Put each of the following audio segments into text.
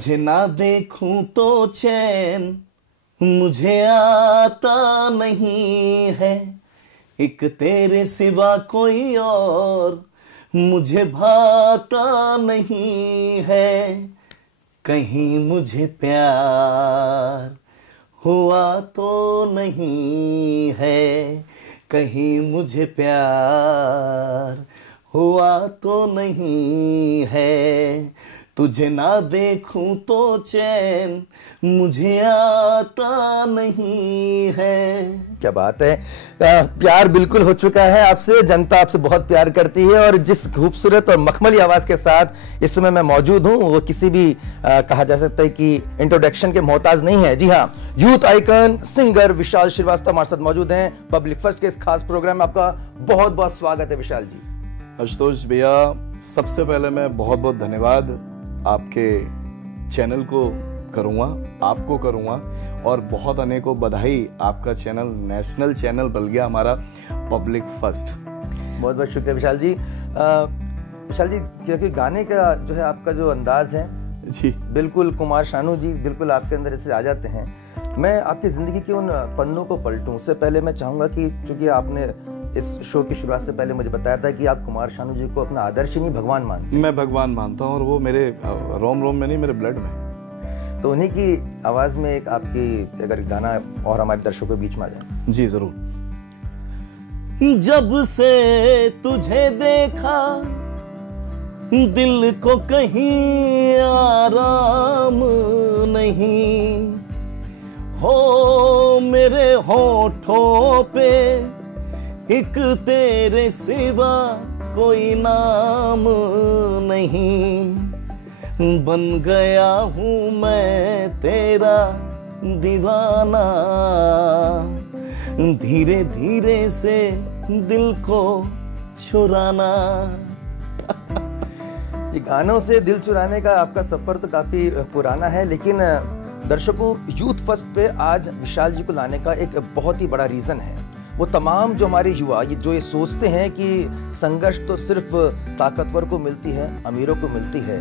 तुझे ना देखूं तो चैन मुझे आता नहीं है, एक तेरे सिवा कोई और मुझे भाता नहीं है। कहीं मुझे प्यार हुआ तो नहीं है, कहीं मुझे प्यार हुआ तो नहीं है। तुझे ना देखूं तो चैन मुझे आता नहीं है। क्या बात है। प्यार बिल्कुल हो चुका है आपसे, जनता आपसे बहुत प्यार करती है और जिस खूबसूरत और मखमली आवाज के साथ इस समय मैं मौजूद हूं वो किसी भी कहा जा सकता है कि इंट्रोडक्शन के मोहताज नहीं है। जी हाँ, यूथ आइकन सिंगर विशाल श्रीवास्तव हमारे साथ मौजूद हैं पब्लिक फर्स्ट के इस खास प्रोग्राम में। आपका बहुत बहुत स्वागत है विशाल जी। आशुतोष भैया, सबसे पहले मैं बहुत बहुत धन्यवाद आपके चैनल को करूंगा, आपको करूंगा और बहुत अनेकों बधाई। आपका चैनल नेशनल चैनल बन गया हमारा पब्लिक फर्स्ट। बहुत बहुत शुक्रिया विशाल जी। विशाल जी, क्योंकि गाने का जो है आपका जो अंदाज है जी, बिल्कुल कुमार शानू जी बिल्कुल आपके अंदर ऐसे आ जाते हैं। मैं आपकी जिंदगी के उन पन्नों को पलटूं उससे पहले मैं चाहूंगा कि चूंकि आपने इस शो की शुरुआत से पहले मुझे बताया था कि आप कुमार शानू जी को अपना आदर्श नहीं भगवान मानते हैं। मैं भगवान मानता हूँ और वो मेरे रोम रोम में नहीं, मेरे ब्लड में। तो उन्हीं की आवाज में एक आपकी अगर गाना और हमारे दर्शकों के बीच में आ जाए। जी जरूर। जब से तुझे देखा दिल को कहीं आराम नहीं, हो मेरे होठों पे एक तेरे सिवा कोई नाम नहीं। बन गया हूँ मैं तेरा दीवाना, धीरे धीरे से दिल को चुराना। ये गानों से दिल चुराने का आपका सफर तो काफी पुराना है, लेकिन दर्शकों यूथ फर्स्ट पे आज विशाल जी को लाने का एक बहुत ही बड़ा रीजन है। वो तमाम जो हमारे युवा ये सोचते हैं कि संघर्ष तो सिर्फ ताकतवर को मिलती है, अमीरों को मिलती है,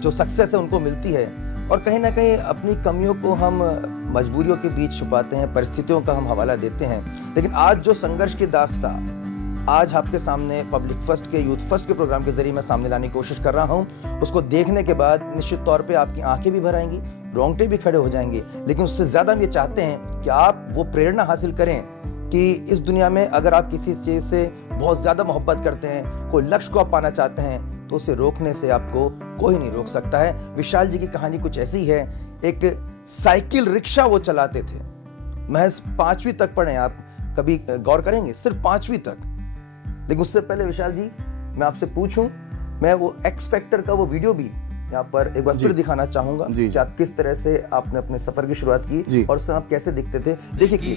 जो सक्सेस है उनको मिलती है, और कहीं ना कहीं अपनी कमियों को हम मजबूरियों के बीच छुपाते हैं, परिस्थितियों का हम हवाला देते हैं। लेकिन आज जो संघर्ष की दास्ता आज आपके सामने पब्लिक फर्स्ट के यूथ फर्स्ट के प्रोग्राम के जरिए मैं सामने लाने की कोशिश कर रहा हूं, उसको देखने के बाद निश्चित तौर पे आपकी आंखें भी भर आएंगी, रोंगटे भी खड़े हो जाएंगे। लेकिन उससे ज्यादा हम ये चाहते हैं कि आप वो प्रेरणा हासिल करें कि इस दुनिया में अगर आप किसी चीज से बहुत ज्यादा मोहब्बत करते हैं, कोई लक्ष्य को आप पाना चाहते हैं, तो उसे रोकने से आपको कोई नहीं रोक सकता है। विशाल जी की कहानी कुछ ऐसी है। एक साइकिल रिक्शा वो चलाते थे, महज 5वीं तक पढ़े, आप कभी गौर करेंगे, सिर्फ 5वीं तक। लेकिन उससे पहले विशाल जी मैं आपसे पूछूं, मैं वो एक्स फैक्टर का वो वीडियो भी यहाँ पर एक बार फिर दिखाना चाहूंगा कि आप किस तरह से आपने अपने सफर की शुरुआत की और उससे आप कैसे दिखते थे। देखिए कि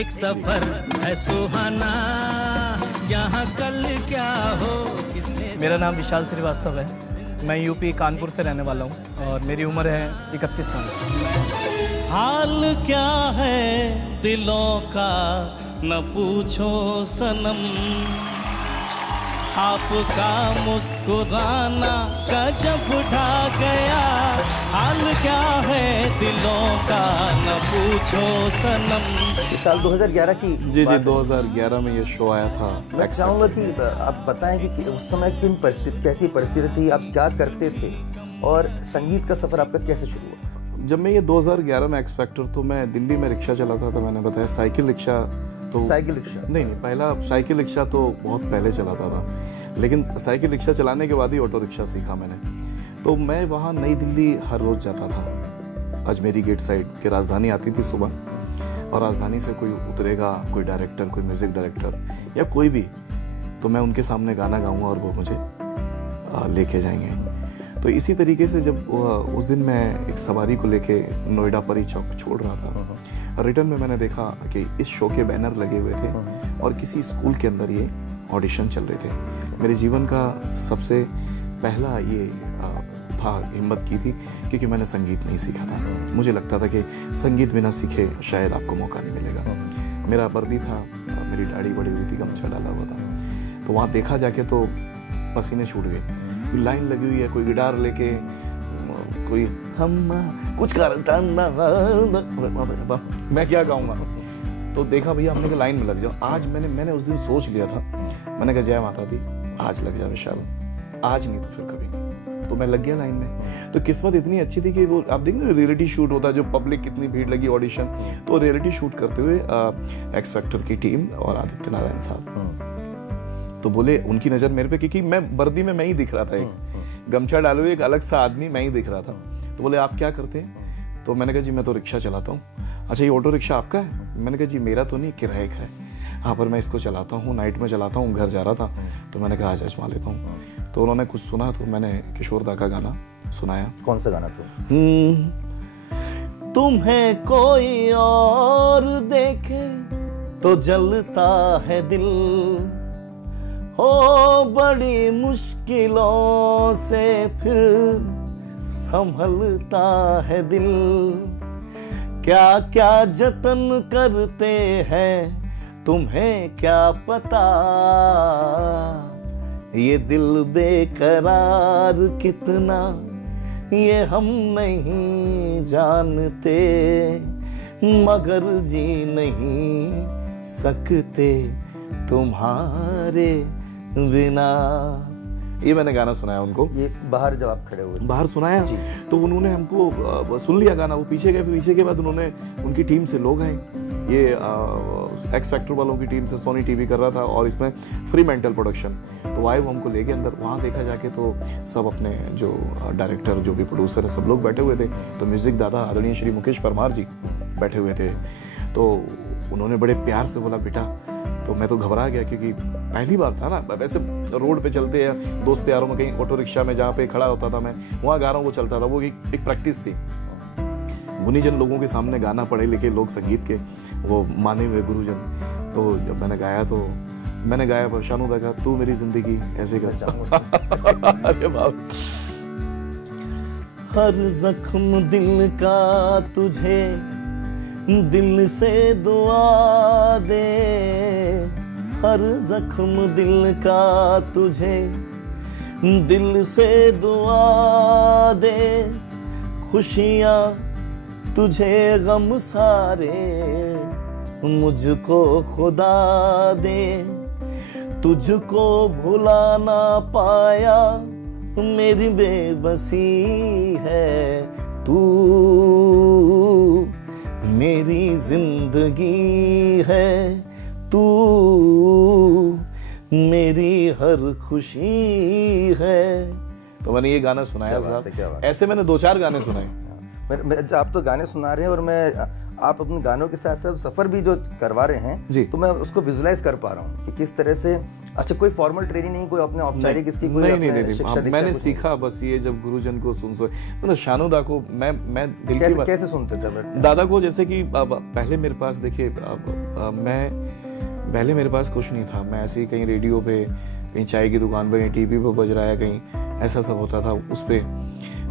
एक सफर है सुहाना, यहाँ कल क्या हो। मेरा नाम विशाल श्रीवास्तव है, मैं यूपी कानपुर से रहने वाला हूँ और मेरी उम्र है 31 साल। हाल क्या है दिलों का न पूछो सनम, आपका मुस्कुराना गजब ढा गया। हाल क्या है दिलों का न पूछो सनम। इस साल 2011 की जी 2011 में ये शो आया था। मैं चाहूँगा कि आप बताएं कि उस समय कैसी परिस्थिति थी, आप क्या करते थे और संगीत का सफर आपका कैसे शुरू हुआ? जब मैं ये 2011 में एक्स फैक्टर, तो मैं दिल्ली में रिक्शा चलाता था। मैंने बताया साइकिल रिक्शा, तो साइकिल रिक्शा नहीं, पहला साइकिल रिक्शा तो बहुत पहले चलाता था, लेकिन साइकिल रिक्शा चलाने के बाद ही ऑटो रिक्शा सीखा मैंने। तो मैं वहाँ नई दिल्ली हर रोज जाता था, अजमेरी गेट साइड के। राजधानी आती थी सुबह और राजधानी से कोई उतरेगा, कोई डायरेक्टर, कोई म्यूजिक डायरेक्टर या कोई भी, तो मैं उनके सामने गाना गाऊंगा और वो मुझे लेके जाएंगे। तो इसी तरीके से जब उस दिन मैं एक सवारी को लेके नोएडा परी चौक छोड़ रहा था, रिटर्न में मैंने देखा कि इस शो के बैनर लगे हुए थे और किसी स्कूल के अंदर ये ऑडिशन चल रहे थे। मेरे जीवन का सबसे पहला ये था, हिम्मत की थी, क्योंकि मैंने संगीत नहीं सीखा था। मुझे लगता था कि संगीत बिना सीखे शायद आपको मौका नहीं मिलेगा। मेरा वर्दी था, मेरी दाढ़ी बड़ी हुई थी, गमछा डाला हुआ था, तो वहाँ देखा जाके तो पसीने छूट गए। लाइन लगी हुई है, कोई गिटार लेके, कोई हम कुछ करता ना, मैं क्या गाऊंगा। तो देखा भैया, हमने कहा लाइन में लग जाओ। आज मैंने उस दिन सोच लिया था, मैंने कहा जय माता दी, आज लग जा विशाल, आज नहीं तो फिर कभी नहीं। तो मैं लग गया लाइन में। तो किस्मत इतनी अच्छी थी कि वो आप देख ना रियलिटी शूट होता है, जो पब्लिक कितनी भीड़ लगी ऑडिशन, तो रियलिटी शूट करते हुए एक्स फैक्टर की टीम और आदित्य नारायण साहब, तो बोले उनकी नजर मेरे पे, क्योंकि मैं वर्दी में मैं ही दिख रहा था, एक गमछा डाले हुए एक अलग सा आदमी मैं ही दिख रहा था। तो बोले आप क्या करते हैं? तो मैंने कहा जी मैं तो रिक्शा चलाता हूँ। अच्छा ये ऑटो रिक्शा आपका है? मैंने कहा जी मेरा तो नहीं, किराए का है। हाँ पर मैं इसको चलाता हूँ, नाइट में चलाता हूँ, घर जा रहा था तो मैंने कहा आज आजमा लेता हूँ। तो उन्होंने कुछ सुना तो मैंने किशोर दा का गाना सुनाया। कौन सा गाना था? तुम्हें कोई और देखे तो जलता है दिल, हो बड़ी मुश्किलों से फिर संभलता है दिल, क्या क्या जतन करते हैं तुम्हें क्या पता, ये दिल बेकरार कितना ये हम नहीं जानते, मगर जी नहीं सकते तुम्हारे बिना। ये मैंने गाना सुनाया उनको। ये बाहर जब आप खड़े हुए बाहर सुनाया तो उन्होंने हमको सुन लिया गाना, वो पीछे गए। पीछे के बाद उन्होंने उनकी टीम से लोग आए, ये एक्स फैक्टर वालों की टीम से, सोनी टीवी कर रहा था और इसमें फ्री मेंटल प्रोडक्शन, तो आए वो हमको लेके अंदर। वहाँ देखा जाके तो सब अपने जो डायरेक्टर जो भी प्रोड्यूसर है सब लोग बैठे हुए थे। तो म्यूजिक दादा आदरणीय श्री मुकेश परमार जी बैठे हुए थे। तो उन्होंने बड़े प्यार से बोला बेटा, तो मैं तो घबरा गया क्योंकि पहली बार था ना। वैसे रोड पे चलते हैं दोस्त यारों में, कहीं ऑटो रिक्शा में जहाँ पे खड़ा होता था मैं, वहाँ गा रहा हूँ, वो चलता था, वो एक प्रैक्टिस थी। गुनीजन लोगों के सामने गाना, पढ़े लिखे लोग, संगीत के वो माने हुए गुरुजन। तो जब मैंने गाया तो मैंने गाया शानू दा का तू मेरी जिंदगी ऐसे करता। अरे बाप, हर जख्म दिल का तुझे दिल से दुआ दे, हर जख्म दिल का तुझे दिल से दुआ दे, खुशियाँ तुझे गम सारे मुझको खुदा दे, तुझको भुला ना पाया मेरी बेबसी है, तू मेरी जिंदगी है, तू मेरी हर खुशी है। तो मैंने ये गाना सुनाया साहब। ऐसे मैंने 2-4 गाने सुनाए। आप तो गाने सुना रहे हैं और मैं आप अपने गानों के साथ साथ सफर भी जो करवा रहे हैं जी, तो मैं उसको विजुलाइज कर पा रहा हूँ कि किस तरह से। अच्छा कोई फॉर्मल ट्रेनिंग नहीं, कोई अपने औपचारिक इसकी कोई नहीं, मैंने सीखा बस ये, जब गुरुजन को सुन मतलब शानू दा को मैं दिल की बात कैसे सुनते थे दादा को, जैसे कि पहले मेरे पास देखिए पहले मेरे पास कुछ नहीं था। मैं ऐसे ही कहीं रेडियो पे, कहीं चाय की दुकान पे, कहीं टीवी पे बज रहा है, कहीं ऐसा सब होता था उस पे।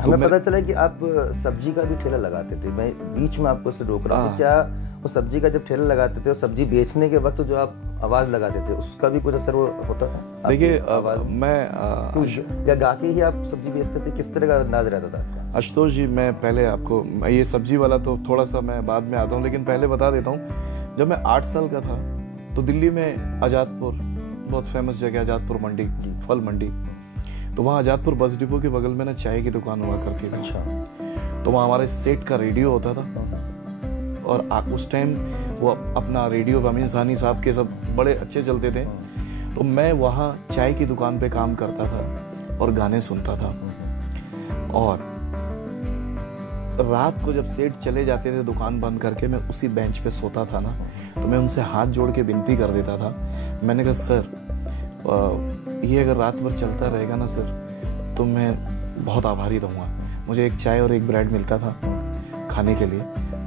हमें पता चला कि आप सब्जी का भी ठेला लगाते थे। मैं बीच में आपको से रोक रहा हूँ, क्या वो सब्जी का जब ठेला लगाते थे और सब्जी बेचने के वक्त जो आप आवाज लगाते थे उसका भी कुछ असर होता था? देखिए मैं या गा के ही आप सब्जी बेचते थे, किस तरह का अंदाज रहता था आपका? आशुतोष जी, मैं पहले आपको ये सब्जी वाला तो थोड़ा सा मैं बाद में आता हूँ, लेकिन पहले बता देता हूँ। जब मैं 8 साल का था तो दिल्ली में आजादपुर, बहुत फेमस जगह आजादपुर मंडी, फल मंडी, तो वहाँ आजादपुर बस डिपो के बगल में ना चाय की दुकान हुआ करती थी। अच्छा। तो वहाँ हमारे सेठ का रेडियो होता था और उस टाइम वो अपना रेडियो अमीन सानी साहब के सब बड़े अच्छे चलते थे। तो मैं वहाँ चाय की दुकान पे काम करता था और गाने सुनता था। और रात को जब सेठ चले जाते थे दुकान बंद करके, मैं उसी बेंच पे सोता था ना, तो मैं उनसे हाथ जोड़ के विनती कर देता था। मैंने कहा सर ये अगर रात भर चलता रहेगा ना सर, तो मैं बहुत आभारी रहूँगा। मुझे एक चाय और एक ब्रेड मिलता था खाने के लिए।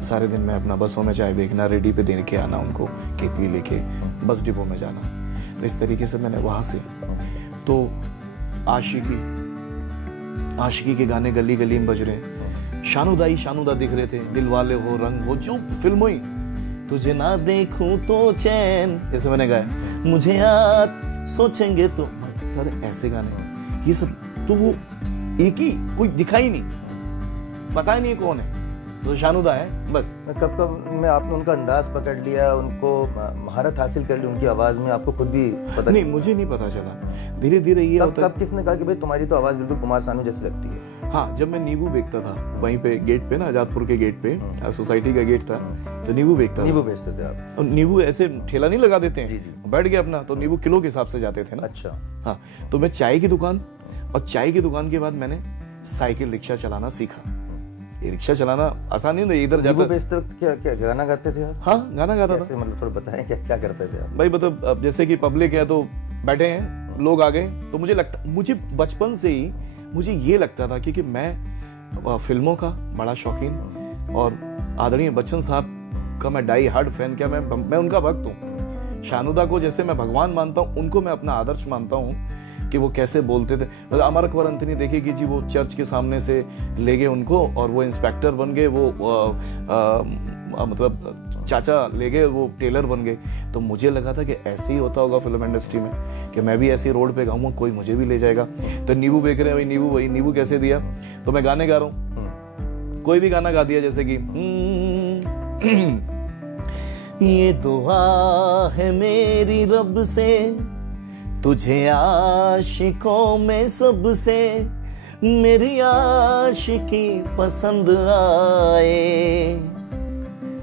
सारे दिन मैं अपना बसों में चाय बेचना, रेडी पे दे के आना उनको, केतली लेके बस डिपो में जाना। तो इस तरीके से मैंने वहाँ से तो आशिकी के गाने गली गली में बज रहे, शानूदा दिख रहे थे, दिल वाले हो रंग हो, जो फिल्म हुई, तुझे ना देखूं तो चैन, जैसे मैंने गाया, मुझे याद सोचेंगे तो, सारे ऐसे गाने, ये सब। तो वो एक ही, कोई दिखाई नहीं, पता ही नहीं कौन है, तो शानुदा है बस। कब कब में आपने उनका अंदाज पकड़ लिया, उनको महारत हासिल कर ली उनकी आवाज़ में, आपको खुद भी पता नहीं, मुझे नहीं पता चला, धीरे धीरे ये होता है। कब किसने कहा कि भाई तुम्हारी तो आवाज़ बिल्कुल कुमार सानू जैसी लगती है? हाँ, जब मैं नींबू बेचता था वहीं पे गेट पे ना, आजादपुर के गेट पे, सोसाइटी का गेट था, तो नींबू बेचता था। नींबू बेचते थे आप? और नींबू ऐसे ठेला नहीं लगा देते हैं, जी जी। बैठ गया अपना, तो नींबू किलो के हिसाब से जाते थे ना। अच्छा। हाँ, तो मैं चाय की दुकान, और चाय की दुकान के बाद मैंने साइकिल रिक्शा चलाना सीखा। ये रिक्शा चलाना आसान नहीं, इधर नींबू बेचते वक्त क्या क्या गाना गाते थे आप? हाँ, गाना गाता था। मतलब थोड़ा बताएं क्या क्या करते थे आप? भाई मतलब अब जैसे कि पब्लिक है तो बैठे हैं, लोग आ गए, तो मुझे बचपन से ही मुझे ये लगता था, क्योंकि मैं फिल्मों का बड़ा शौकीन, और आदरणीय बच्चन साहब का मैं डाई हार्ड फैन, क्या मैं उनका भक्त हूँ। शानुदा को जैसे मैं भगवान मानता हूँ, उनको मैं अपना आदर्श मानता हूँ कि वो कैसे बोलते थे। मतलब अमर अकबर अंथनी देखेगी जी, वो चर्च के सामने से ले गए उनको, और वो इंस्पेक्टर बन गए, वो मतलब चाचा ले गए, वो टेलर बन गए। तो मुझे लगा था कि ऐसे ही होता होगा फिल्म इंडस्ट्री में, कि मैं भी ऐसे रोड पे गाऊंगा, कोई मुझे भी ले जाएगा। तो नींबू बेच रहे हैं, वही नींबू कैसे दिया, तो मैं गाने गा रहा हूँ, कोई भी गाना गा दिया, जैसे कि ये दुआ है मेरी रब से, तुझे आशिकों में सबसे मेरी आशिकी पसंद आए,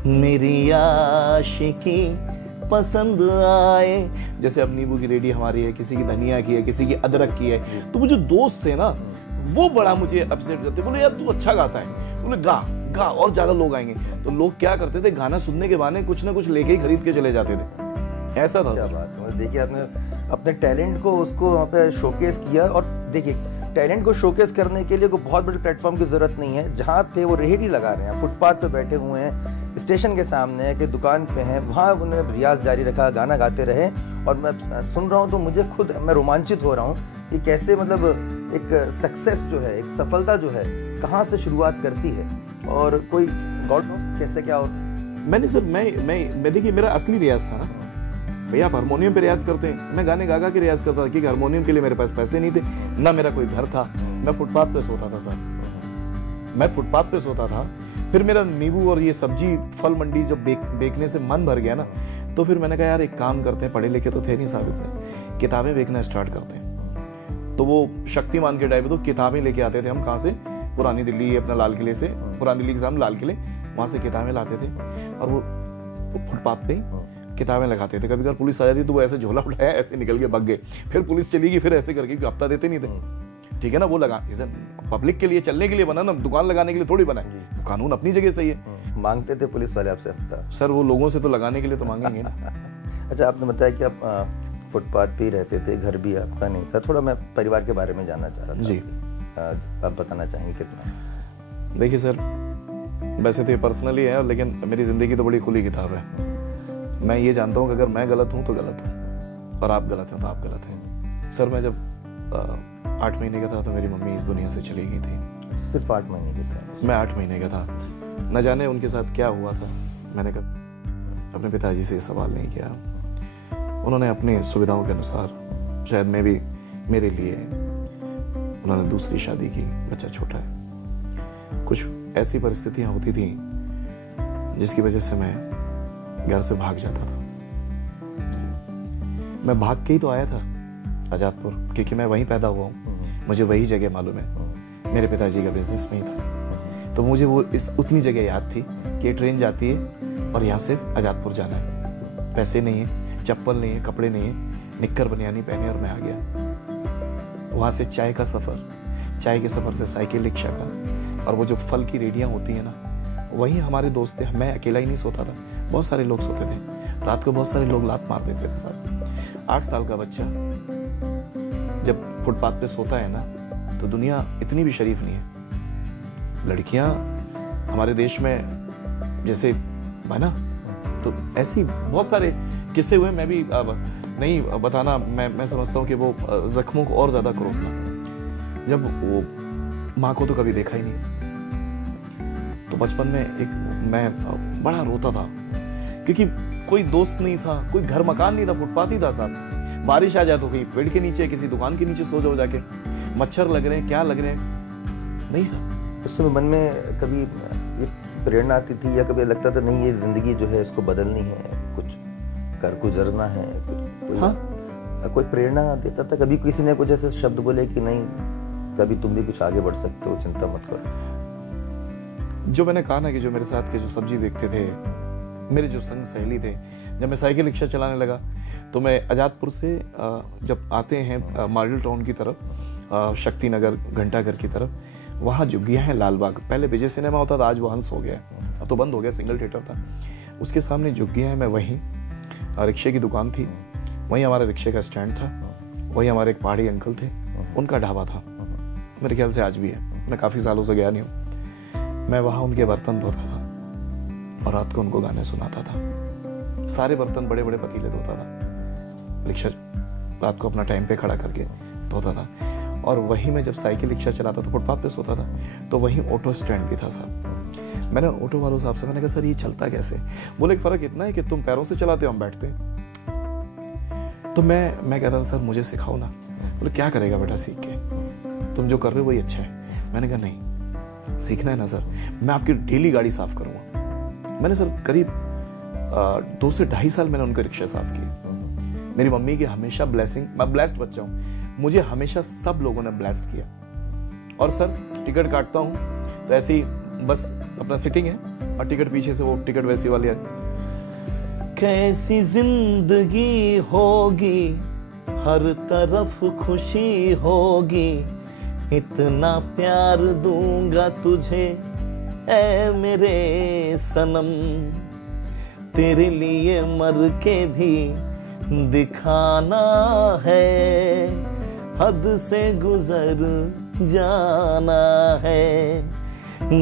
मेरी आशिकी पसंद आए। जैसे अब नींबू की रेडी हमारी है, किसी की धनिया की है, किसी की अदरक की है, तो वो जो दोस्त थे ना, वो बड़ा मुझे अपसेट करते, बोले यार तू अच्छा गाता है, बोले गा गा और ज्यादा लोग आएंगे। तो लोग क्या करते थे, गाना सुनने के बहाने कुछ ना कुछ लेके ही खरीद के चले जाते थे। ऐसा था। क्या बात है, देखिए आपने अपने टैलेंट को उसको वहाँ पे शोकेस किया। और देखिए टैलेंट को शोकेस करने के लिए कोई बहुत बड़े प्लेटफॉर्म की जरूरत नहीं है। जहाँ पे वो रेहड़ी लगा रहे हैं, फुटपाथ पे बैठे हुए हैं, स्टेशन के सामने के दुकान पे हैं, वहाँ उन्होंने रियाज जारी रखा, गाना गाते रहे। और मैं सुन रहा हूँ तो मुझे खुद मैं रोमांचित हो रहा हूँ कि कैसे मतलब एक सक्सेस जो है, एक सफलता जो है, कहाँ से शुरुआत करती है, और कोई गॉड नो कैसे क्या होता है। मैंने सर मैं देखिए, मेरा असली रियाज था ना भैया, आप हारमोनियम पे रियाज करते हैं, मैं गाने गा के रियाज करता था, क्योंकि हारमोनियम के लिए मेरे पास पैसे नहीं थे, ना मेरा कोई घर था, मैं फुटपाथ पे सोता था सर, मैं फुटपाथ पे सोता था। फिर मेरा नींबू और ये सब्जी फल मंडी जब बेचने से मन भर गया ना, तो फिर मैंने कहा यार एक काम करते हैं, पढ़े लिखे तो थे नहीं साहब इतने, किताबें बेचना स्टार्ट करते हैं। तो वो शक्तिमान के टाइम पे तो किताबें लेके आते थे हम, कहाँ से, पुरानी दिल्ली, अपना लाल किले से, पुरानी दिल्ली के सामने लाल किले, वहां से किताबें लाते थे, और वो फुटपाथ पे किताबें लगाते थे। कभी कभी पुलिस आ जाती तो वो ऐसे झोला उठाया, ऐसे निकल के भाग गए, फिर पुलिस चली गई, फिर ऐसे करके हफ्ता देते नहीं थे, ठीक है ना। वो लगा पब्लिक के लिए, चलने के लिए बना ना, दुकान लगाने के लिए थोड़ी बना है, कानून अपनी जगह सही है। मांगते थे पुलिस वाले आपसे हफ्ता? सर वो लोगों से तो लगाने के लिए तो मांगेंगे ना। अच्छा, आपने बताया कि आप फुटपाथ पे ही रहते थे, घर भी आपका नहीं था। थोड़ा मैं परिवार के बारे में जानना चाह रहा था जी। आप बताना चाहेंगे कितना? देखिए सर, वैसे तो ये पर्सनली है, लेकिन मेरी जिंदगी तो बड़ी खुली किताब है। मैं ये जानता हूँ कि अगर मैं गलत हूँ तो गलत हूँ, और आप गलत हैं तो आप गलत हैं। सर मैं जब 8 महीने का था तो मेरी मम्मी इस दुनिया से चली गई थी। सिर्फ 8 महीने की था? मैं 8 महीने का था। न जाने उनके साथ क्या हुआ था, मैंने कभी अपने पिताजी से सवाल नहीं किया। उन्होंने अपनी सुविधाओं के अनुसार, शायद मैं भी मेरे लिए, उन्होंने दूसरी शादी की, बच्चा छोटा है। कुछ ऐसी परिस्थितियां होती थी जिसकी वजह से मैं घर से भाग जाता था। मैं भाग के ही तो आया था आजादपुर, क्योंकि मैं वहीं पैदा हुआ हूँ, मुझे वही जगह मालूम है, मेरे पिताजी का बिजनेस में ही था। तो मुझे वो उतनी जगह याद थी कि ये ट्रेन जाती है और यहाँ से आजादपुर जाना है, पैसे नहीं है, चप्पल नहीं है, कपड़े नहीं है, निक्कर बनियानी पहने, और मैं आ गया। वहाँ से चाय का सफ़र, चाय के सफ़र से साइकिल रिक्शा का, और वो जो फल की रेडियाँ होती हैं ना, वही हमारे दोस्त थे। मैं अकेला ही नहीं सोता था, बहुत सारे लोग सोते थे। रात को बहुत सारे लोग लात मार देते थे साहब। 8 साल का बच्चा जब फुटपाथ पे सोता है ना, तो दुनिया इतनी भी शरीफ नहीं है। लड़कियां हमारे देश में जैसे बना, तो ऐसी बहुत सारे किस्से हुए। मैं भी नहीं बताना, मैं समझता हूँ कि वो जख्मों को और ज्यादा करोड़ना। जब वो माँ को तो कभी देखा ही नहीं, तो बचपन में मैं बड़ा रोता था, क्योंकि कोई दोस्त नहीं था, कोई घर मकान नहीं था, फुटपाथ ही था साहब। बारिश आ जाए तो कहीं पेड़ के नीचे, किसी दुकान के नीचे सो जाओ जाके, मच्छर लग रहे हैं, क्या लग रहे हैं, नहीं था। उस समय मन में कभी ये प्रेरणा आती थी या कभी लगता था नहीं ये ज़िंदगी जो है इसको बदलनी है, कुछ कर गुजरना है, कोई प्रेरणा देता था? कभी किसी ने कुछ ऐसे शब्द बोले कि नहीं कभी तुम भी कुछ आगे बढ़ सकते हो, चिंता मत करो? जो मैंने कहा ना कि जो मेरे साथ के जो सब्जी बेचते थे, मेरे जो संग सहेली थे, जब मैं साइकिल रिक्शा चलाने लगा तो मैं आजादपुर से जब आते हैं मॉडल टाउन की तरफ, शक्ति नगर घंटाघर की तरफ, वहाँ झुग्गियाँ हैं लालबाग। पहले विजय सिनेमा होता था, आज वो हंस हो गया, अब तो बंद हो गया, सिंगल थिएटर था। उसके सामने झुग्गियाँ हैं, मैं वहीं रिक्शे की दुकान थी, वहीं हमारे रिक्शे का स्टैंड था, वहीं हमारे एक पहाड़ी अंकल थे, उनका ढाबा था, मेरे ख्याल से आज भी है, मैं काफ़ी सालों से गया नहीं हूँ। मैं वहाँ उनके बर्तन धोता था और रात को उनको गाने सुनाता था। सारे बर्तन बड़े बड़े पतीले धोता था, रिक्शा रात को अपना टाइम पे खड़ा करके धोता था। और वहीं मैं जब साइकिल रिक्शा चलाता था, फुटपाथ पे सोता था, तो वहीं ऑटो स्टैंड भी था साहब। मैंने ऑटो वालों साहब से मैंने कहा सर ये चलता कैसे? बोले एक फ़र्क इतना है कि तुम पैरों से चलाते हो, हम बैठते हैं। तो मैं कहता था सर मुझे सिखाओ ना। बोले क्या करेगा बेटा सीख के, तुम जो कर रहे हो वही अच्छा है। मैंने कहा नहीं, सीखना है ना सर, मैं आपकी डेली गाड़ी साफ करूँगा। मैंने सर करीब 2 से 2.5 साल मैंने उनका रिक्शा साफ किया। मेरी मम्मी की हमेशा ब्लेसिंग, मैं ब्लेस्ड बच्चा हूँ, मुझे हमेशा सब लोगों ने ब्लेस्ड किया। और सर टिकट काटता हूँ तो ऐसे ही बस अपना सिटिंग है और टिकट पीछे से वो टिकट वैसी वाली है। कैसी जिंदगी होगी, हर तरफ खुशी होगी, इतना प्यार दूंगा तुझे ऐ मेरे सनम, तेरे लिए मर के भी दिखाना है, हद से गुजर जाना है,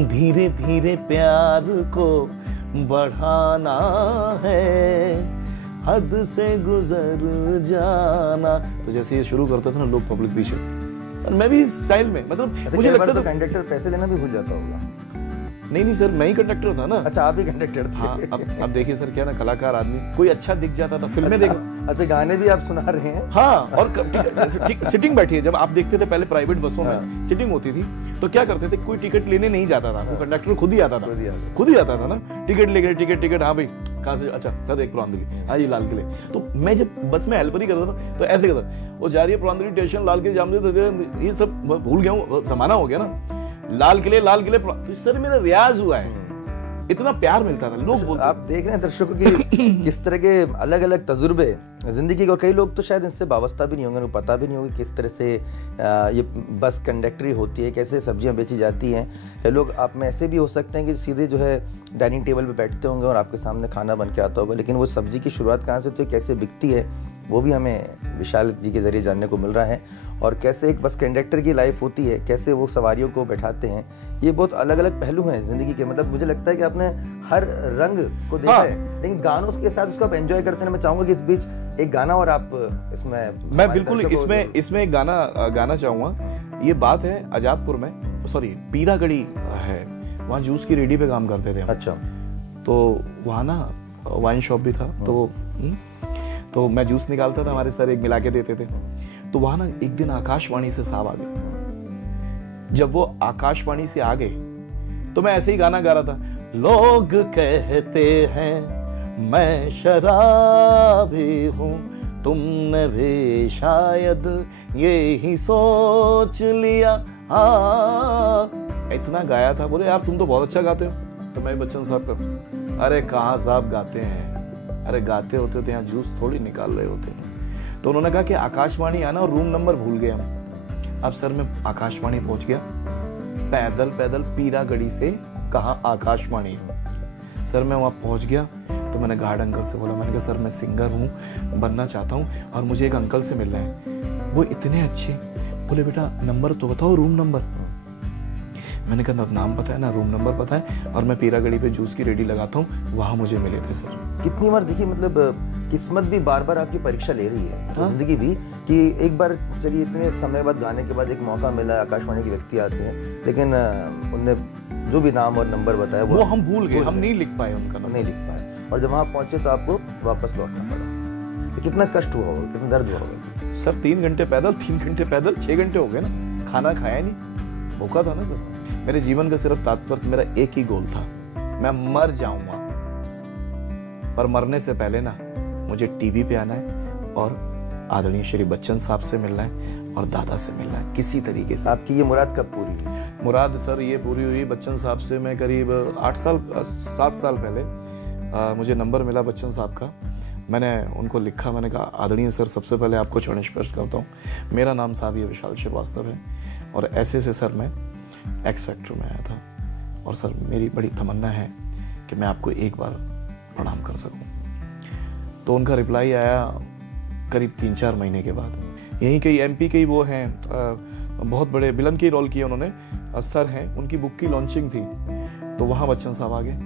धीरे धीरे प्यार को बढ़ाना है, हद से गुजर जाना। तो जैसे ये शुरू करता था ना लोग पब्लिक पीछे, और मैं भी स्टाइल में, मतलब मुझे लगता था कंडक्टर पैसे लेना भी भूल जाता होगा। नहीं सर, मैं ही कंडक्टर था ना। अच्छा आप ही कंडक्टर थे। हाँ, अब देखिए सर क्या ना, कलाकार आदमी कोई अच्छा दिख जाता था, फिल्में देखो। अच्छा गाने भी आप सुना रहे हैं? हाँ, और सिटिंग बैठी है। जब आप देखते थे पहले प्राइवेट बसों में सिटिंग होती थी, तो क्या करते थे, कोई टिकट लेने नहीं जाता था, वो कंडक्टर खुद ही आता था ना, टिकट लेके टिकट हाँ भाई कहाँ से, अच्छा सर एक पुरांदरी, हाँ ये लाल किले। तो मैं जब बस में हेल्पर ही करता था तो ऐसे करता, वो जा रही है पुरांदरी स्टेशन, लाल किले जामनगर, ये सब भूल गया हूँ, जमाना हो गया ना, लाल किले तो सर मेरा रियाज हुआ है, इतना प्यार मिलता था। लोग बोलते, आप देख रहे हैं दर्शकों की किस तरह के अलग अलग तजुर्बे जिंदगी के, और कई लोग तो शायद इनसे वाबस्ता भी नहीं होंगे, उनको पता भी नहीं होगा किस तरह से ये बस कंडक्टरी होती है, कैसे सब्जियां बेची जाती हैं। कई लोग आप में ऐसे भी हो सकते हैं कि सीधे जो है डाइनिंग टेबल पे बैठते होंगे और आपके सामने खाना बन के आता होगा, लेकिन वो सब्जी की शुरुआत कहाँ से होती है, कैसे बिकती है, वो भी हमें विशाल जी के ज़रिए जानने को मिल रहा है। और कैसे एक बस कंडक्टर की लाइफ होती है, कैसे वो सवारियों को बैठाते हैं, ये बहुत अलग अलग पहलू हैं ज़िंदगी के। मतलब मुझे लगता है कि आपने हर रंग को देखा है, लेकिन गानों के साथ उसको आप एंजॉय करते हैं। मैं चाहूँगा कि इस बीच एक गाना और आप इसमें, मैं बिल्कुल इसमें एक गाना चाहूँगा। ये बात है आजादपुर में, सॉरी पीरागढ़ी है, वहाँ जूस की रेडी पे काम करते थे। अच्छा। तो वहाँ ना वाइन शॉप भी था, तो मैं जूस निकालता था, हमारे सर एक मिला के देते थे। तो वहां ना एक दिन आकाशवाणी से साहब आ गए। जब वो आकाशवाणी से आ गए तो मैं ऐसे ही गाना गा रहा था, लोग कहते हैं मैं शराबी हूँ, तुमने भी शायद ये ही सोच लिया। इतना गाया था। बोले यार तुम तो बहुत अच्छा गाते हो। तो मैं बच्चन साहब का, अरे कहाँ साहब गाते हैं, अरे गाते होते तो यहाँ जूस थोड़ी निकाल रहे होते। तो उन्होंने कहा कि आकाशवाणी आना, और रूम नंबर भूल गए हम। अब सर मैं आकाशवाणी पहुंच गया, पैदल पीरागढ़ी से कहाँ आकाशवाणी। सर मैं वहां पहुंच गया तो मैंने गार्ड अंकल से बोला, मैंने कहा सर मैं सिंगर हूँ, बनना चाहता हूँ और मुझे एक अंकल से मिलना है। वो इतने अच्छे, बोले बेटा नंबर तो बताओ, रूम नंबर। मैंने कहा नाम पता है ना, रूम नंबर पता है, और मैं पीरागढ़ी पे जूस की रेडी लगाता हूँ, वहां मुझे मिले थे सर। कितनी बार देखिए, मतलब किस्मत भी बार बार आपकी परीक्षा ले रही है, तो जिंदगी भी कि एक बार चलिए इतने समय बाद गाने के बाद एक मौका मिला, आकाशवाणी के व्यक्ति आते हैं, लेकिन उनने जो भी नाम और नंबर बताया वो हम भूल गए, हम नहीं लिख पाए, उनका नहीं लिख पाए, और जब वहाँ पहुंचे तो आपको वापस लौटना पड़ा। तो कितना कष्ट हुआ होगा, कितना दर्द हुआ होगा सर? 3 घंटे पैदल, 3 घंटे पैदल, 6 घंटे हो गए ना, खाना खाया नहीं, भूखा था ना सर। मेरे जीवन का सिर्फ तात्पर्य मेरा एक ही गोल था, मैं मर जाऊंगा, पर मरने से पहले ना मुझे टीवी पे आना है और आदरणीय श्री बच्चन साहब से मिलना है और दादा से मिलना है किसी तरीके से। आपकी ये मुराद कब पूरी हुई? मुराद सर ये पूरी हुई बच्चन साहब से मैं करीब 7 साल पहले मुझे नंबर मिला बच्चन साहब का। मैंने उनको लिखा, मैंने कहा आदरणीय सर सबसे पहले आपको चरण स्पर्श करता हूँ, मेरा नाम साहब ये विशाल श्रीवास्तव है और ऐसे से सर मैं एक्स फैक्टर में आया था और सर मेरी बड़ी तमन्ना है कि मैं आपको एक बार प्रणाम कर सकूं। तो उनका रिप्लाई आया करीब 3-4 महीने के बाद। यहीं के एमपी के ही वो हैं, बहुत बड़े विलन के रोल किए उन्होंने, सर हैं, उनकी बुक की लॉन्चिंग थी तो वहाँ बच्चन साहब आ गए।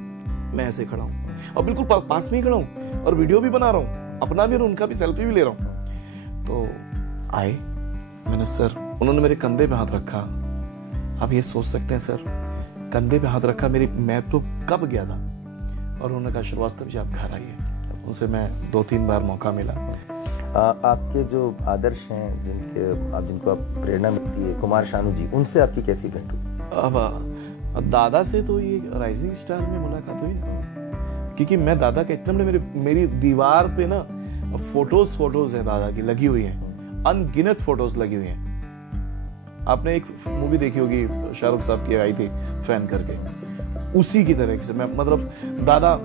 मैं ऐसे खड़ा हूँ और बिल्कुल पास में ही खड़ा हूँ और वीडियो भी बना रहा हूँ, अपना भी और उनका भी सेल्फी भी ले रहा हूँ। तो आए, मैंने सर, उन्होंने मेरे कंधे पे हाथ रखा। आप ये सोच सकते हैं सर, कंधे पे हाथ रखा, मैं तो कब गया था, और उन्होंने कहा श्रीवास्तव जी आप घर आइए। उनसे मैं 2-3 बार मौका मिला। आपके जो आदर्श हैं जिनको आप प्रेरणा मिलती है, कुमार शानू जी, उनसे आपकी कैसी भेंट हुई? अब दादा से तो ये राइजिंग स्टार में मुलाकात हुई ना, क्योंकि मैं दादा का इतना बड़े मेरी दीवार पे ना फोटोज है दादा की लगी हुई हैं, अनगिनत फोटोज लगी हुई हैं। आपने एक मूवी देखी होगी शाहरुख साहब की आई थी फैन करके, उसी की तरह से मैं, मतलब दादा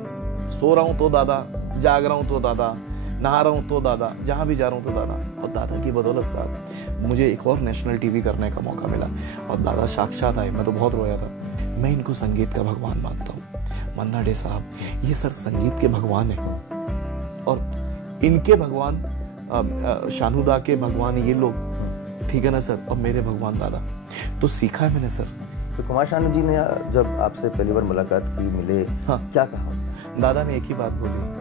सो रहा हूं तो दादा, जाग रहा हूं तो दादा, नहा रहा हूं तो दादा, जहां भी जा रहा हूं तो दादा। और दादा की बदौलत साहब मुझे एक और नेशनल टीवी करने का मौका मिला और दादा साक्षात आए, मैं तो बहुत रोया था। मैं इनको संगीत का भगवान मानता हूँ। मन्ना डे साहब ये सर संगीत के भगवान है और इनके भगवान शानूदा के भगवान ये लोग, ठीक है ना सर, और मेरे भगवान दादा। तो सीखा है मैंने सर। तो कुमार शानू जी ने जब आपसे पहली बार मुलाकात की, मिले, हाँ, क्या कहा? दादा ने एक ही बात बोली।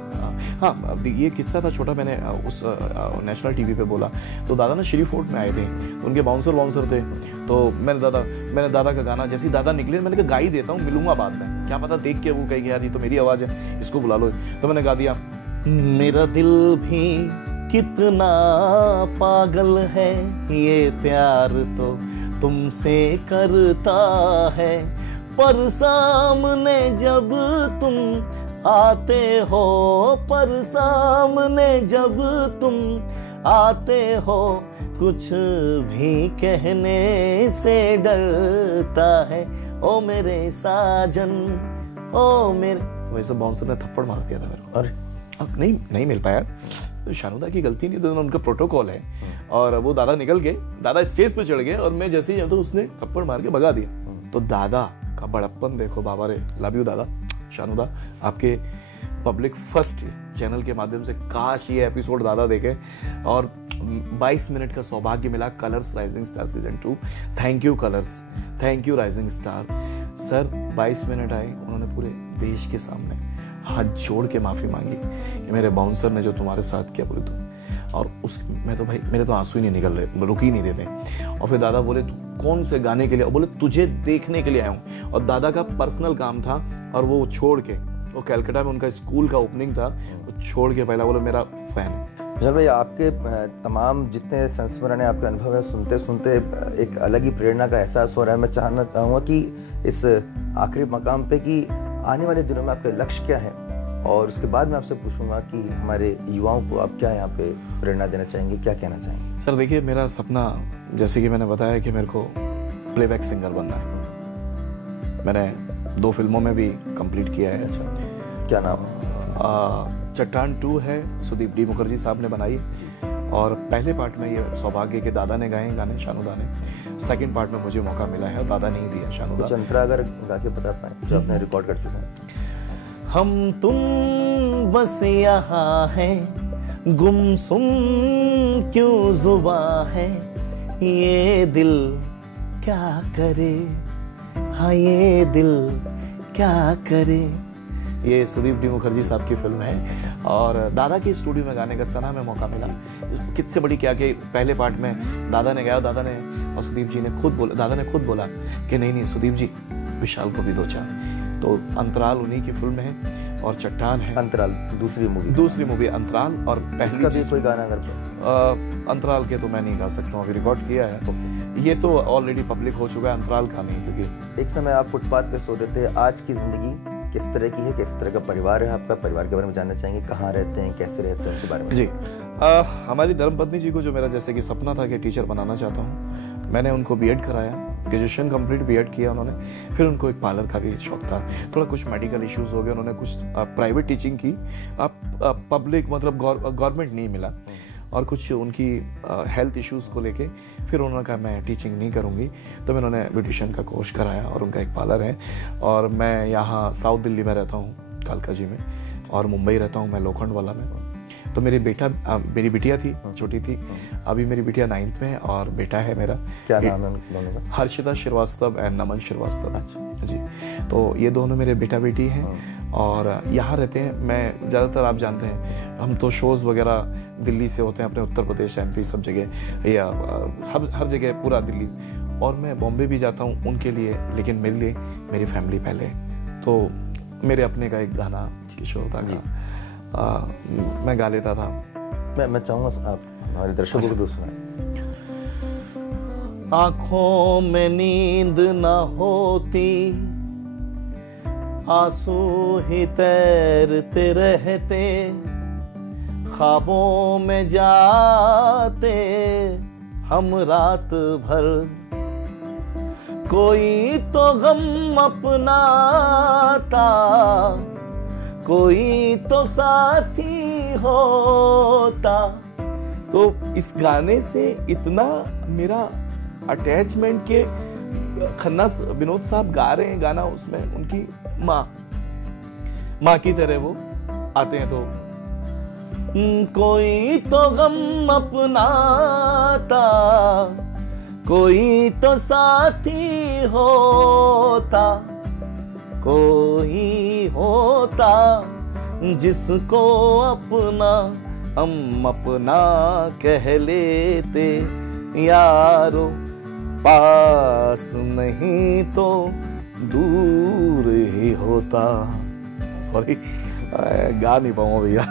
हाँ, ये किस्सा था छोटा, मैंने उस नेशनल टीवी पे बोला तो दादा ना श्री फोर्ट में आए थे, तो उनके बाउंसर थे। तो मैंने दादा का गाना, जैसे ही दादा निकले मैंने कहा गा ही देता हूँ, मिलूंगा बाद में, क्या पता देख के वो कहेगी यार ये तो मेरी आवाज है, इसको बुला लो। तो मैंने गा दिया, मेरा दिल भी कितना पागल है, ये प्यार तो तुमसे करता है, पर सामने जब तुम आते हो, पर सामने जब तुम आते हो, कुछ भी कहने से डरता है, ओ मेरे साजन, ओ मेरे। वैसे बाउंसर ने थप्पड़ मार दिया था मेरे को। अरे अब नहीं मिल पाया, तो शानूदा की गलती नहीं, तो उनका प्रोटोकॉल है। और वो दादा निकल गए, दादा स्टेज पे चढ़ गए और मैं जैसे ही तो उसने थप्पड़ मार के भगा दिया। तो दादा का बड़प्पन देखो, बाबा रे, लव यू दादा। शानूदा आपके पब्लिक फर्स्ट चैनल के माध्यम से काश ये एपिसोड दादा देखे और 22 मिनट का सौभाग्य मिला colours rising star season 2। Thank you colours, thank you rising star. Sir 22 minute आए, उन्होंने पूरे देश के सामने हाथ जोड़ के माफी मांगी कि मेरे बाउंसर ने जो तुम्हारे साथ किया बोले तुम, और उस मैं तो भाई मेरे तो आंसू ही नहीं निकल रहे, रुक ही नहीं रहे थे। और फिर दादा बोले कौन से गाने के लिए, बोले तुझे देखने के लिए आया हूँ। और दादा का पर्सनल काम था और वो छोड़ के, वो कलकत्ता में उनका स्कूल का ओपनिंग था, वो छोड़ के पहला बोले मेरा फैन है। विशाल भाई, आपके तमाम जितने संस्मरण है, आपके अनुभव है, सुनते सुनते एक अलग ही प्रेरणा का एहसास हो रहा है। मैं चाहना चाहूँगा कि इस आखिरी मकाम पे कि आने वाले दिनों में आपके लक्ष्य क्या है, और उसके बाद मैं आपसे पूछूंगा कि हमारे युवाओं को आप क्या यहाँ पे प्रेरणा देना चाहेंगे, क्या कहना चाहेंगे? सर देखिए, मेरा सपना जैसे कि मैंने बताया कि मेरे को प्लेबैक सिंगर बनना है। मैंने 2 फिल्मों में भी कंप्लीट किया है। अच्छा, क्या नाम? चट्टान 2 है, सुदीप डी मुखर्जी साहब ने बनाई, और पहले पार्ट में ये सौभाग्य के दादा ने गाए गाने, शानूदा ने। सेकंड पार्ट में मुझे मौका मिला है, दादा नहीं दिया, शानूदा। कुछ अंतरा अगर गा के बता पाए जो आपने रिकॉर्ड कर चुके हैं। हम तुम बस यहाँ हैं, गुमसुम क्यों जुबां है, ये दिल क्या करे, हाँ ये दिल क्या करे। ये सुदीप डी मुखर्जी साहब की फिल्म है और दादा के स्टूडियो में गाने का सना में मौका मिला। कितने बड़ी क्या कि पहले पार्ट में दादा ने गाया, दादा ने और सुदीप जी ने खुद बोला, दादा ने खुद बोला कि नहीं सुदीप जी विशाल को भी 2 चार। तो अंतराल उन्हीं की फिल्म है। और चट्टान है। अंतराल दूसरी मूवी अंतराल, और पहली इसका भी कोई गाना अगर अंतराल के तो मैं नहीं गा सकता हूँ, अभी रिकॉर्ड किया है। ये तो ऑलरेडी पब्लिक हो चुका है, अंतराल का नहीं, क्योंकि एक समय आप फुटपाथ पे सोते थे। आज की जिंदगी किस तरह की है, किस तरह का परिवार है आपका? परिवार के बारे में जानना चाहेंगे, कहाँ रहते हैं, कैसे रहते हैं, उनके बारे में। जी, हमारी धर्मपत्नी जी को जो मेरा जैसे कि सपना था कि टीचर बनाना चाहता हूँ, मैंने उनको बीएड कराया, ग्रेजुएशन कंप्लीट बीएड किया उन्होंने। फिर उनको एक पार्लर का भी शौक था, थोड़ा कुछ मेडिकल इश्यूज हो गए, उन्होंने कुछ प्राइवेट टीचिंग की, पब्लिक मतलब गवर्नमेंट नहीं मिला, और कुछ उनकी हेल्थ इश्यूज़ को लेके फिर उन्होंने कहा मैं टीचिंग नहीं करूँगी, तो मैं उन्होंने ब्यूटिशियन का कोर्स कराया, और उनका एक पार्लर है। और मैं यहाँ साउथ दिल्ली में रहता हूँ, कालकाजी में, और मुंबई रहता हूँ मैं लोखंडवाला में। तो मेरी बिटिया थी, छोटी थी, अभी मेरी बिटिया 9th में है, और बेटा है मेरा। क्या नाम है दोनों का? हर्षिता श्रीवास्तव एंड नमन श्रीवास्तव जी। तो ये दोनों मेरे बेटा बेटी हैं, और यहाँ रहते हैं। मैं ज़्यादातर, आप जानते हैं, हम तो शोज़ वगैरह दिल्ली से होते हैं, अपने उत्तर प्रदेश, MP, सब जगह, या हर जगह पूरा दिल्ली, और मैं बॉम्बे भी जाता हूँ उनके लिए, लेकिन मेरे लिए मेरी फैमिली पहले। तो मेरे अपने का एक गाना किशोरदा का मैं गा लेता था। मैं चाहूँगा आप हमारे दर्शकों को भी सुनाएं। आँखों में नींद न होती, आंसू ही तैरते रहते, ख्वाबों में जाते हम रात भर, कोई तो गम अपना था, कोई तो साथी होता। तो इस गाने से इतना मेरा अटैचमेंट के खन्ना विनोद साहब गा रहे हैं गाना, उसमें उनकी माँ की तरह वो आते हैं। तो कोई तो गम अपना था, कोई तो साथी होता, कोई होता जिसको अपना हम अपना कह लेते, यारो पास नहीं तो दूर ही होता। सॉरी, गा नहीं पाऊंगा भैया।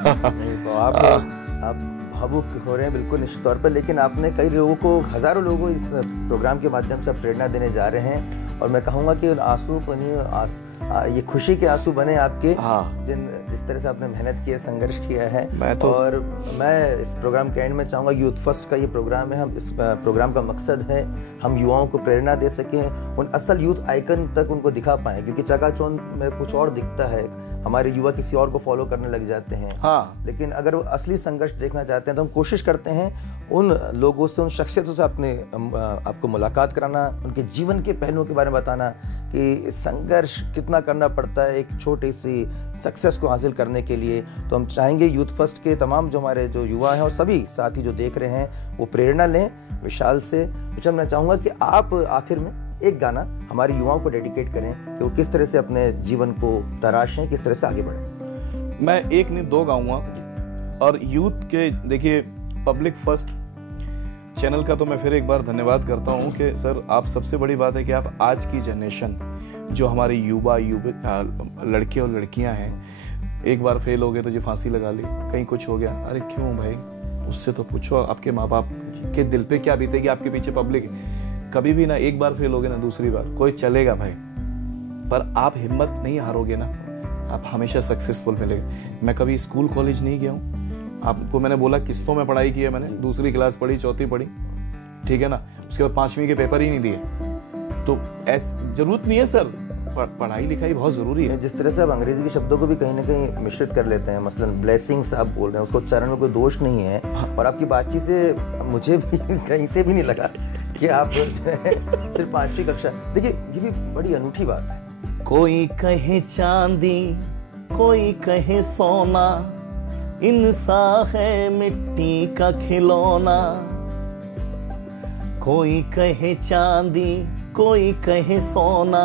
तो आप भावुक हो रहे हैं बिल्कुल निश्चित तौर पर, लेकिन आपने कई लोगों को, हजारों लोगों को इस प्रोग्राम के माध्यम से प्रेरणा देने जा रहे हैं, और मैं कहूँगा कि उन आंसू को नहीं, ये खुशी के आंसू बने आपके। हाँ। जिस तरह से आपने मेहनत की है, संघर्ष किया है। और मैं इस प्रोग्राम के एंड में चाहूँगा, यूथ फर्स्ट का ये प्रोग्राम है, हम इस प्रोग्राम का मकसद है हम युवाओं को प्रेरणा दे सकें, उन असल यूथ आइकन तक उनको दिखा पाएँ, क्योंकि चकाचौंध में कुछ और दिखता है, हमारे युवा किसी और को फॉलो करने लग जाते हैं। हाँ। लेकिन अगर वो असली संघर्ष देखना चाहते हैं तो हम कोशिश करते हैं उन लोगों से, उन शख्सियतों से आपको मुलाकात कराना, उनके जीवन के पहलुओं के बारे में बताना कि संघर्ष कितना करना पड़ता है एक छोटी सी सक्सेस को हासिल करने के लिए। तो हम चाहेंगे यूथ फर्स्ट के तमाम जो हमारे जो युवा हैं और सभी साथी जो देख रहे हैं वो प्रेरणा लें विशाल से। विशाल, मैं चाहूँगा कि आप आखिर में एक गाना हमारे युवाओं को डेडिकेट करें कि वो किस तरह से अपने जीवन को तराशें, किस तरह से आगे बढ़ें। मैं एक नहीं 2 गाऊंगा, और यूथ के, देखिए, पब्लिक फर्स्ट चैनल का तो मैं फिर एक बार धन्यवाद करता हूं कि सर, आप सबसे बड़ी बात है कि आप आज की जनरेशन, जो हमारे युवा लड़के और लड़कियां हैं, एक बार फेल हो गए तो जी फांसी लगा ली, कहीं कुछ हो गया, अरे क्यों भाई, उससे तो पूछो आपके माँ बाप के दिल पे क्या बीतेगी, आपके पीछे पब्लिक। कभी भी ना एक बार फेल हो गए ना दूसरी बार कोई चलेगा भाई, पर आप हिम्मत नहीं हारोगे ना, आप हमेशा सक्सेसफुल मिलेगा। मैं कभी स्कूल कॉलेज नहीं गया हूँ, आपको मैंने बोला किस्तों में पढ़ाई की है मैंने, 2री क्लास पढ़ी, 4थी पढ़ी, ठीक है ना, उसके बाद 5वीं के पेपर ही नहीं दिए। तो ऐसी जरूरत नहीं है सर, पढ़ाई लिखाई बहुत जरूरी है। जिस तरह से आप अंग्रेजी के शब्दों को भी कहीं ना कहीं मिश्रित कर लेते हैं, मसलन ब्लेसिंग्स आप बोल रहे हैं, उसको उच्चारण में कोई दोष नहीं है। और आपकी बातचीत से मुझे भी कहीं से भी नहीं लगा कि आप सिर्फ 5वीं कक्षा। देखिए, ये भी बड़ी अनूठी बात है। कोई कहे चांदी, कोई कहे सोना, इंसान है मिट्टी का खिलौना। कोई कहे चांदी, कोई कहे सोना,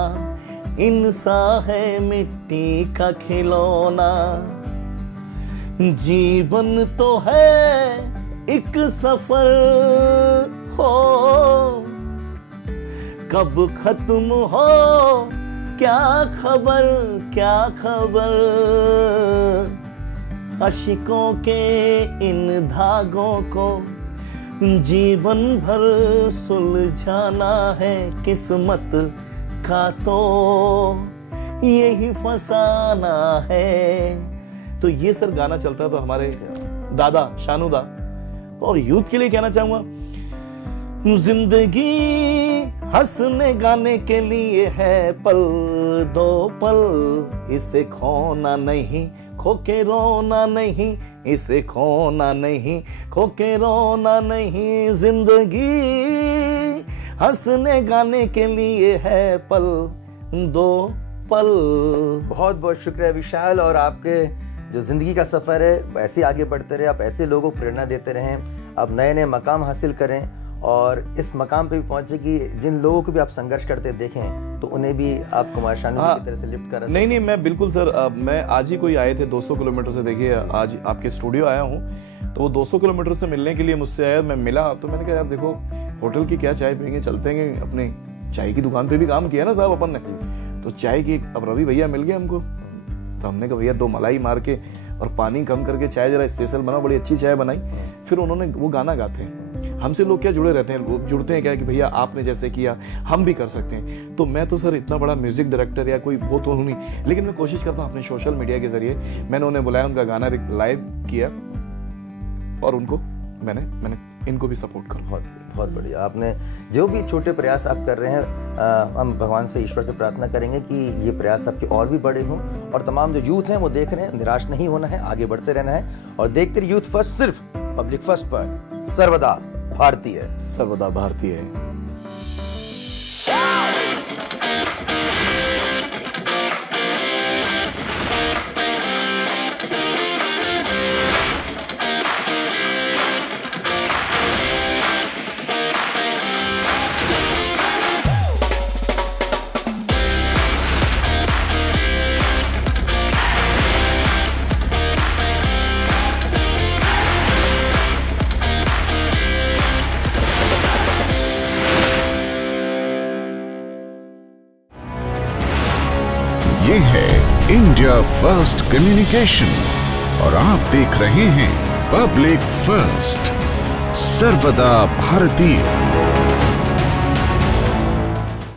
इंसान है मिट्टी का खिलौना। जीवन तो है एक सफर हो, कब खत्म हो क्या खबर क्या खबर, आशिकों के इन धागों को जीवन भर सुलझाना है, किस्मत का तो यही फसाना है। तो ये सर गाना चलता था हमारे दादा शानू दा। और यूथ के लिए कहना चाहूंगा, जिंदगी हंसने गाने के लिए है पल दो पल, इसे खोना नहीं खो के रोना नहीं, इसे खोना नहीं खो के रोना नहीं। जिंदगी हंसने गाने के लिए है पल दो पल। बहुत बहुत शुक्रिया विशाल, और आपके जो जिंदगी का सफर है ऐसे आगे बढ़ते रहे, आप ऐसे लोगों को प्रेरणा देते रहें, आप नए नए मकाम हासिल करें और इस मकाम पे भी पहुंचे कि जिन लोगों को भी आप संघर्ष करते देखें तो उन्हें भी आप कुमार शानू की तरह से लिफ्ट कर। नहीं, मैं बिल्कुल सर, मैं आज ही कोई आए थे 200 किलोमीटर से, देखिए आज आपके स्टूडियो आया हूँ, तो वो 200 किलोमीटर से मिलने के लिए मुझसे आया, मैं मिला तो मैंने कहा यार देखो होटल की क्या चाय पियेंगे, चलते हैं अपने चाय की दुकान पे भी काम किया ना साहब अपन ने, तो चाय की अब रवि भैया मिल गए हमको, तो हमने कहा भैया 2 मलाई मार के और पानी कम करके चाय जरा स्पेशल बना, बड़ी अच्छी चाय बनाई। फिर उन्होंने वो गाना गाते हैं, हमसे लोग क्या जुड़े रहते हैं, लोग जुड़ते हैं क्या कि भैया आपने जैसे किया हम भी कर सकते हैं। तो मैं तो सर इतना बड़ा म्यूजिक डायरेक्टर या कोई वो तो नहीं, लेकिन मैं कोशिश करता हूँ अपने सोशल मीडिया के जरिए, मैंने उन्हें बुलाया, उनका गाना लाइव किया और उनको मैंने इनको भी सपोर्ट कर। बहुत बढ़िया, आपने जो भी छोटे प्रयास आप कर रहे हैं, हम भगवान से, ईश्वर से प्रार्थना करेंगे कि ये प्रयास आपके और भी बड़े हों, और तमाम जो यूथ हैं वो देख रहे हैं, निराश नहीं होना है, आगे बढ़ते रहना है और देखते रहिए यूथ फर्स्ट, सिर्फ पब्लिक फर्स्ट पर, सर्वदा भारतीय, सर्वदा भारतीय। ये है इंडिया फर्स्ट कम्युनिकेशन और आप देख रहे हैं पब्लिक फर्स्ट, सर्वदा भारतीय।